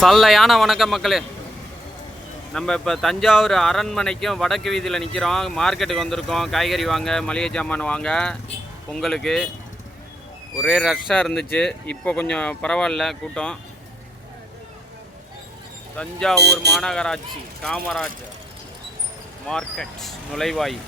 சல்லையான வணக்கம் மக்களே. நம்ம இப்போ தஞ்சாவூர் அரண்மனைக்கும் வடக்கு வீதியில் நிற்கிறோம் மார்க்கெட்டுக்கு வந்திருக்கோம். காய்கறி வாங்க மளிகை சாமான் வாங்க. பொங்கலுக்கு ஒரே ரஷ்ஷாக இருந்துச்சு. இப்போ கொஞ்சம் பரவாயில்ல கூட்டம். தஞ்சாவூர் மாநகராட்சி காமராஜர் மார்க்கெட் நுழைவாய்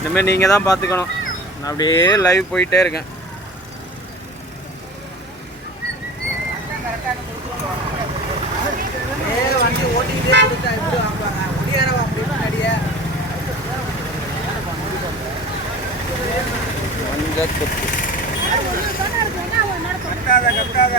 இனிமேல் நீங்கள் தான் பார்த்துக்கணும். நான் அப்படியே லைவ் போயிட்டே இருக்கேன். ஓட்டிக்கிட்டே இருந்துட்டா எப்படி வாங்குவாங்க முடியாதவா அப்படின்னு நடிகை. மஞ்சள் கொத்து கட்டாத கட்டாத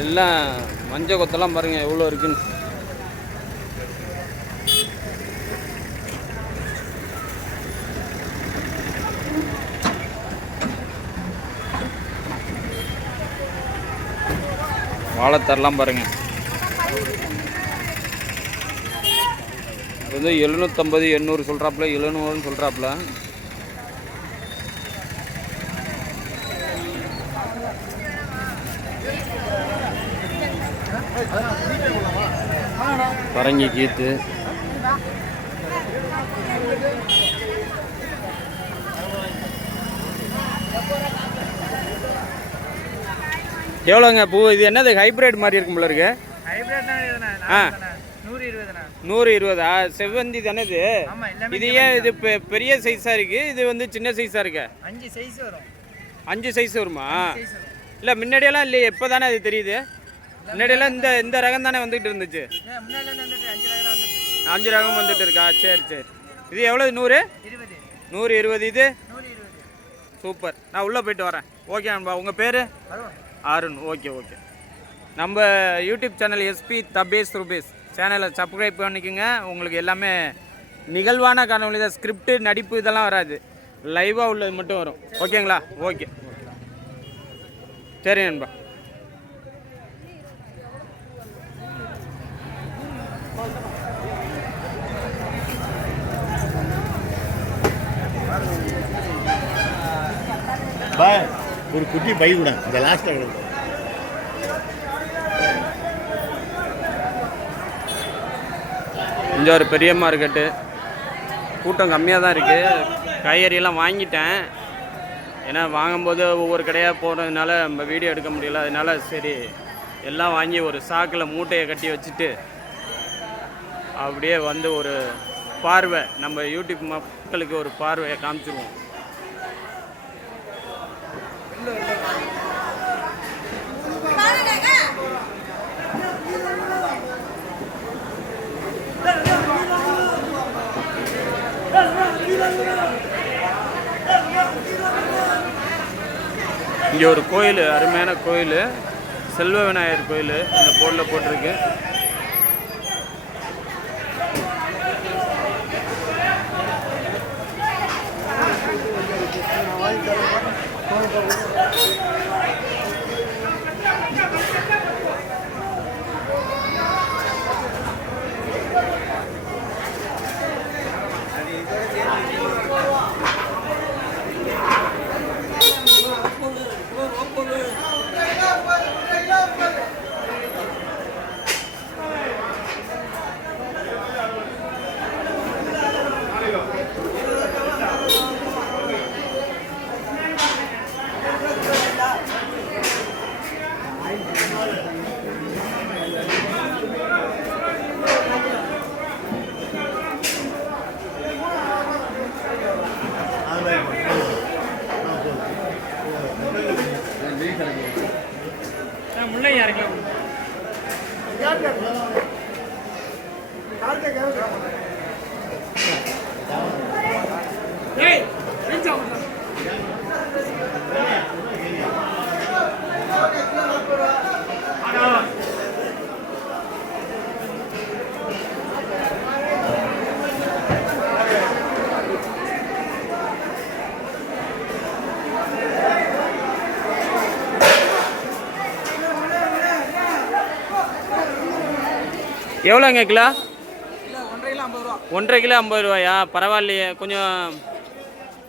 எல்லாம் மஞ்சள் கொத்தெல்லாம் பாருங்க எவ்வளோ இருக்குன்னு. வாழைத்தரலாம் பாருங்கள் வந்து எழுநூற்றம்பது எண்ணூறு சொல்கிறாப்புல எழுநூறுன்னு சொல்கிறாப்புல பரங்கி கீத்து. எவ்வளோங்க பூ? இது என்னது? ஹைப்ரிட் மாதிரி இருக்கும் போல இருக்கு. ஆ. நூறு இருபதா? செவ்வந்தி தானே இது? இது ஏன் இது பெரிய சைஸாக இருக்கு? இது வந்து சின்ன சைஸாக இருக்கு? அஞ்சு சைஸ் வரும். அஞ்சு சைஸ் வருமா? இல்லை முன்னாடியெல்லாம் இல்லையே. இப்போ தானே அது தெரியுது. முன்னாடியெல்லாம் இந்த இந்த ரகம் தானே வந்துட்டு இருந்துச்சு. அஞ்சு ரகம் வந்துட்டு இருக்கா? சரி சரி. இது எவ்வளோ நூறு? நூறு இருபது. இது? சூப்பர். நான் உள்ளே போயிட்டு வரேன். ஓகே அன்பா உங்கள் பேர்? அருண் ஓகே ஓகே நம்ம YouTube channel SP Tapesh Rupesh சேனலை சப்ஸ்கிரைப் பண்ணிக்கோங்க. உங்களுக்கு எல்லாமே நிகழ்வான காரணம் தான். ஸ்கிரிப்ட் நடிப்பு இதெல்லாம் வராது. லைவாக உள்ளது மட்டும் வரும். ஓகேங்களா ஓகே சரி நண்பா. பா ஒரு குட்டி பை கூட இந்த லாஸ்ட்டில் கிடக்கும் இங்கே ஒரு பெரிய மார்க்கெட்டு கூட்டம் கம்மியாக தான் இருக்குது காய்கறியெல்லாம் வாங்கிட்டேன். ஏன்னா வாங்கும்போது ஒவ்வொரு கடையாக போகிறதுனால நம்ம வீடியோ எடுக்க முடியல. அதனால சரி எல்லாம் வாங்கி ஒரு சாக்கில் மூட்டையை கட்டி வச்சுட்டு அப்படியே வந்து ஒரு பார்வை நம்ம யூடியூப் மக்களுக்கு ஒரு பார்வையை காமிச்சிருவோம். இங்கே ஒரு கோயில் அருமையான கோயில். செல்வ விநாயகர் கோயில் இந்த போர்டில் போட்டிருக்கு. எவ்வளோங்க கிலோ? ஒன்றரை கிலோ ஐம்பது ரூபாயா? பரவாயில்லையே. கொஞ்சம்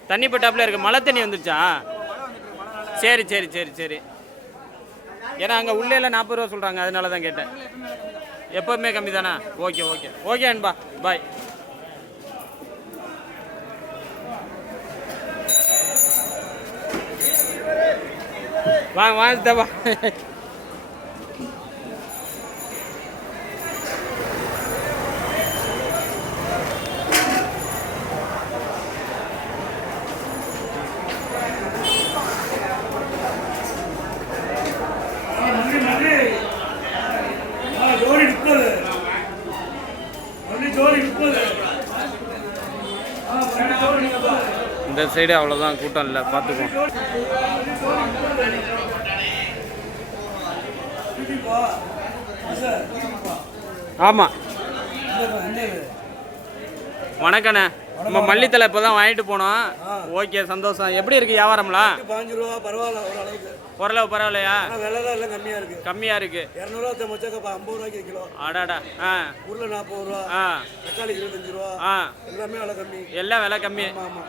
தண்ணி பட்டாப்புல இருக்கு மழை தண்ணி வந்துருச்சா? சரி சரி சரி சரி. ஏன்னா அங்கே உள்ளே எல்லாம் நாற்பது ரூபா சொல்கிறாங்க அதனால தான் கேட்டேன். எப்போவுமே கம்மி தானா? Okay okay. ஓகே அன்பா. பாய் வாங்க வாங்க இந்த சைடு அவ்வளோதான் கூட்டம் இல்லை. பார்த்துக்குவோம் ஆமாம் வணக்கண்ணே. நம்ம மல்லித்தலை இப்போ தான் வாங்கிட்டு போனோம். ஓகே சந்தோஷம். எப்படி இருக்கு வியாபாரம்லாம்? பாஞ்சு ரூபா பரவாயில்ல ஓரளவுக்கு. ஓரளவு பரவாயில்லையா? விலை தான் எல்லாம் கம்மியாக இருக்கு. கம்மியாக இருக்கு. இரநூறுவா தம்மச்சாக்க ஐம்பது ரூபாய்க்கு கிலோ. அடாடா ஆ. உருளை நாற்பது ரூபா ஆ. தக்காளி இருபத்தஞ்சு ரூபா. ஆ. எல்லாமே விலை கம்மி. எல்லாம் விலை கம்மி.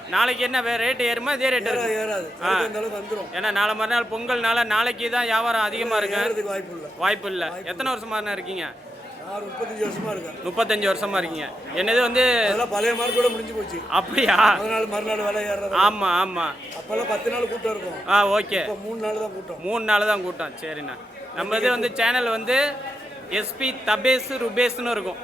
நாளைக்கு என்ன ரேட்டு ஏறுமா? இதே ரேட்டு ஏறாது அளவுக்கு வந்துடும் ஏன்னா நாளை மறுநாள் பொங்கல்னால நாளைக்கு தான் வியாபாரம் அதிகமாக இருக்கு? வாய்ப்பு இல்லை. வாய்ப்பு இல்லை. எத்தனை வருஷமா இருக்கீங்க? முப்பத்தஞ்சு வருஷமா இருக்கேன். முப்பத்தஞ்சு வருஷமா இருக்கீங்க. என்னது வந்து பழைய மார்க் கூட முடிஞ்சு போச்சு. அப்படியா? முத நாள் மறுநாள் விலை ஏறது ஆமாம் ஆமாம் அப்போல்லாம் பத்து நாள் கூட்டம் இருக்கும். ஆ ஓகே. மூணு நாள் தான் கூட்டம். மூணு நாள் தான் கூட்டம். சரிண்ணா. நம்ம இது வந்து சேனல் வந்து எஸ்பி தபேஸ் ருபேஸ்னு இருக்கும்.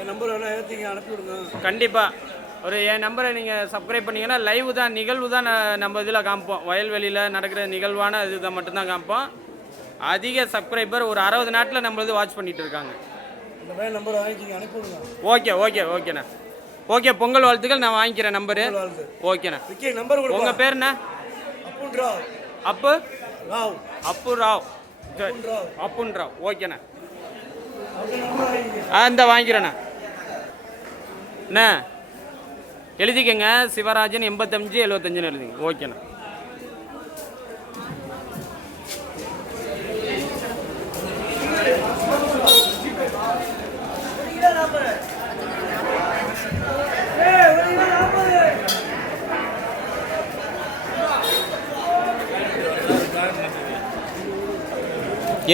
என் நம்பர் வேணா ஏற்றிங்க அனுப்பி விடுங்க. கண்டிப்பாக ஒரு என் நம்பரை நீங்கள் சப்ஸ்கிரைப் பண்ணீங்கன்னா லைவ் தான் நிகழ்வு தான் நம்ம இதில் காமிப்போம். வயல்வெளியில் நடக்கிற நிகழ்வான இதுதான் மட்டும்தான் காமிப்போம். அதிக சப்ஸ்கிரைபர் ஒரு அறுபது நாட்டில் நம்மளது வாட்ச் பண்ணிட்டு இருக்காங்க. இந்த நம்பர் வாங்கிக்கிங்க ஓகே ஓகே ஓகேண்ணா ஓகே பொங்கல் வாழ்த்துக்கள். நான் வாங்கிக்கிறேன் நம்பரு வாழ்த்து. ஓகேண்ணா விக்கி நம்பர் கொடுங்க உங்கள் பேர் என்ன? அப்புன் ராவ். அப்பு ராவ் அப்பு ராவ் அப்புன் ராவ் அப்புன் ராவ் ஓகேண்ணா ஆ இந்த வாங்கிக்கிறேண்ணா அண்ணா. எழுதிக்கங்க. சிவராஜன் எண்பத்தஞ்சு எழுபத்தஞ்சுன்னு எழுதிங்க ஓகேண்ணா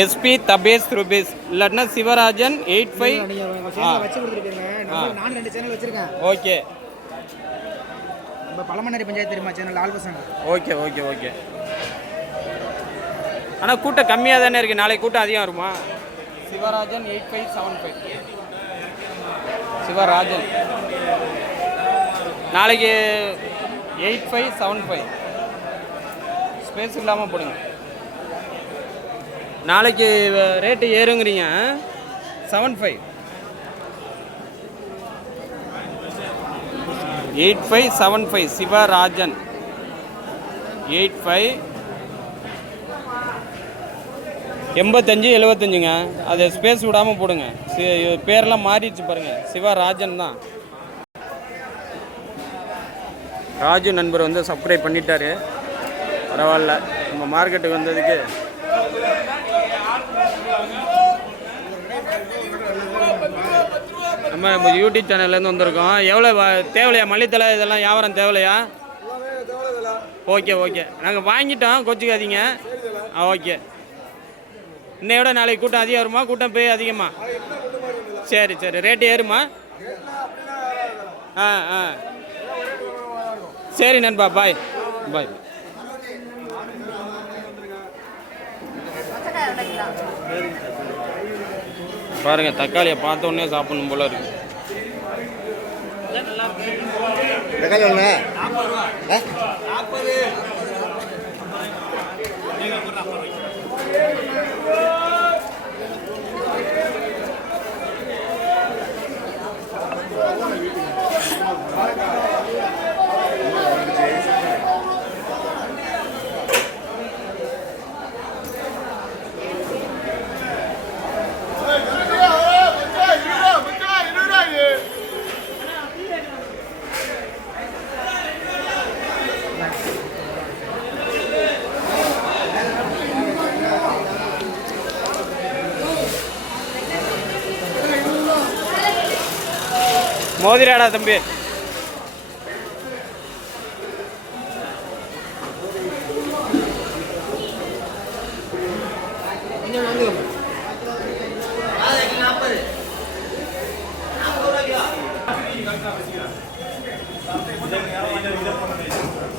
எஸ்பி தபேஸ் ருபேஸ் இல்லாட்டினா சிவராஜன் எயிட் ஃபைவ். நான் ரெண்டு சேனல் வச்சிருக்கேன். ஓகே. நம்ம பழமநேரி பஞ்சாயத்து தெரியுமா? சேனல் ஆல் பசங்க ஓகே ஓகே ஓகே. ஆனால் கூட்டம் கம்மியாக தானே இருக்குது நாளைக்கு கூட்டம் அதிகம் வருமா? Sivarajan eight five seven five. Sivarajan. நாளைக்கு eight five seven five space இல்லாமல் போடுங்க. நாளைக்கு rate ஏறுங்கிறீங்க. Seven five eight five seven five Sivarajan. Eight five எண்பத்தஞ்சு எழுபத்தஞ்சுங்க அதை ஸ்பேஸ் விடாமல் போடுங்க. பேரெல்லாம் மாறிடுச்சு பாருங்க. சிவராஜன் தான். ராஜு நண்பர் வந்து சப்ஸ்கிரைப் பண்ணிட்டாரு. பரவாயில்ல. நம்ம மார்க்கெட்டுக்கு வந்ததுக்கு. நம்ம நம்ம யூடியூப் சேனல்லேருந்து வந்திருக்கோம். எவ்வளோ தேவையா? மல்லித்தலை இதெல்லாம் வியாபாரம் தேவையா? ஓகே ஓகே நாங்கள் வாங்கிட்டோம். கோச்சிக்காதீங்க. ஆ ஓகே இன்னையோட நாளைக்கு கூட்டம் அதிகம் வருமா? கூட்டம் போய் அதிகமாக சரி சரி. ரேட்டு ஏறுமா? ஆ ஆ. சரி நண்பா. பாய் பாய் பாருங்க தக்காளியை பார்த்தோன்னே சாப்பிடணும் போல இருக்கு. தக்காளி ஒன்று Thank you. மோதிராடா தம்பி.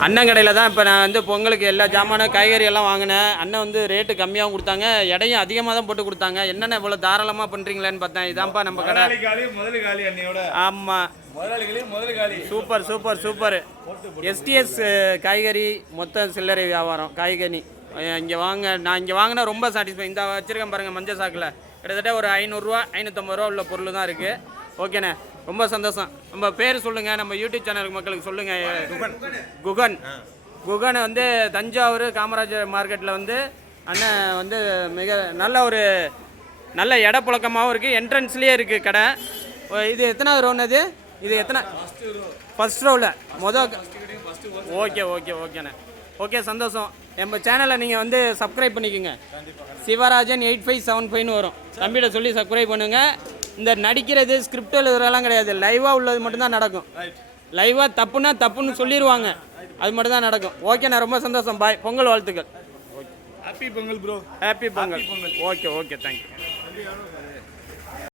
அண்ணன் கடையில் தான் இப்போ நான் வந்து பொங்கலுக்கு எல்லா ஜாமானும் காய்கறி எல்லாம் வாங்கினேன். அண்ணன் வந்து ரேட்டு கம்மியாகவும் கொடுத்தாங்க. எடையும் அதிகமாக தான் போட்டு கொடுத்தாங்க. என்னென்ன இவ்வளோ தாராளமாக பண்ணுறீங்களேன்னு பார்த்தேன். இதான்ப்பா நம்ம கடை. காலி முதல் காலி அன்னையோட. ஆமாம் முதலாளிகளே முதல் காலி. Super super super. எஸ்டிஎஸ் காய்கறி மொத்த சில்லறை வியாபாரம் காய்கறி. இங்கே வாங்க. நான் இங்கே வாங்கினா ரொம்ப சாட்டிஸ்ஃபை இந்த வச்சுருக்கேன் பாருங்கள் மஞ்சள் சாக்கில். கிட்டத்தட்ட ஒரு ஐநூறுரூவா ஐநூற்றம்பது ரூபா உள்ள பொருள் தான் இருக்குது ஓகேண்ணே. ரொம்ப சந்தோஷம். நம்ம பேர் சொல்லுங்கள் நம்ம யூடியூப் சேனல் மக்களுக்கு சொல்லுங்கள் குகன். குகன். வந்து தஞ்சாவூர் காமராஜர் மார்க்கெட்டில் வந்து அண்ணன் வந்து மிக நல்ல ஒரு நல்ல இட புழக்கமாகவும் இருக்குது என்ட்ரன்ஸ்லேயே இருக்குது கடை இது எத்தனாவது ரோன் அது இது? எத்தனை ஃபர்ஸ்ட் ரோவில் மொதல் ஓகே ஓகே ஓகேண்ணே. ஓகே சந்தோஷம். நம்ம சேனலை நீங்கள் வந்து சப்ஸ்கிரைப் பண்ணிக்கோங்க. சிவராஜன் எயிட் ஃபைவ் செவன் ஃபைவ்னு வரும். தம்பிகிட்ட சொல்லி சப்ஸ்கிரைப் பண்ணுங்கள் இந்த நடிக்கிறது ஸ்கிரிப்ட் எழுதுறதெல்லாம் கிடையாது. லைவாக உள்ளது மட்டும்தான் நடக்கும். லைவாக தப்புன்னா தப்புன்னு சொல்லிடுவாங்க அது மட்டும்தான் நடக்கும். ஓகேண்ணா ரொம்ப சந்தோஷம். பாய் பொங்கல் வாழ்த்துக்கள். Happy Pongal bro happy Pongal. Okay okay thank you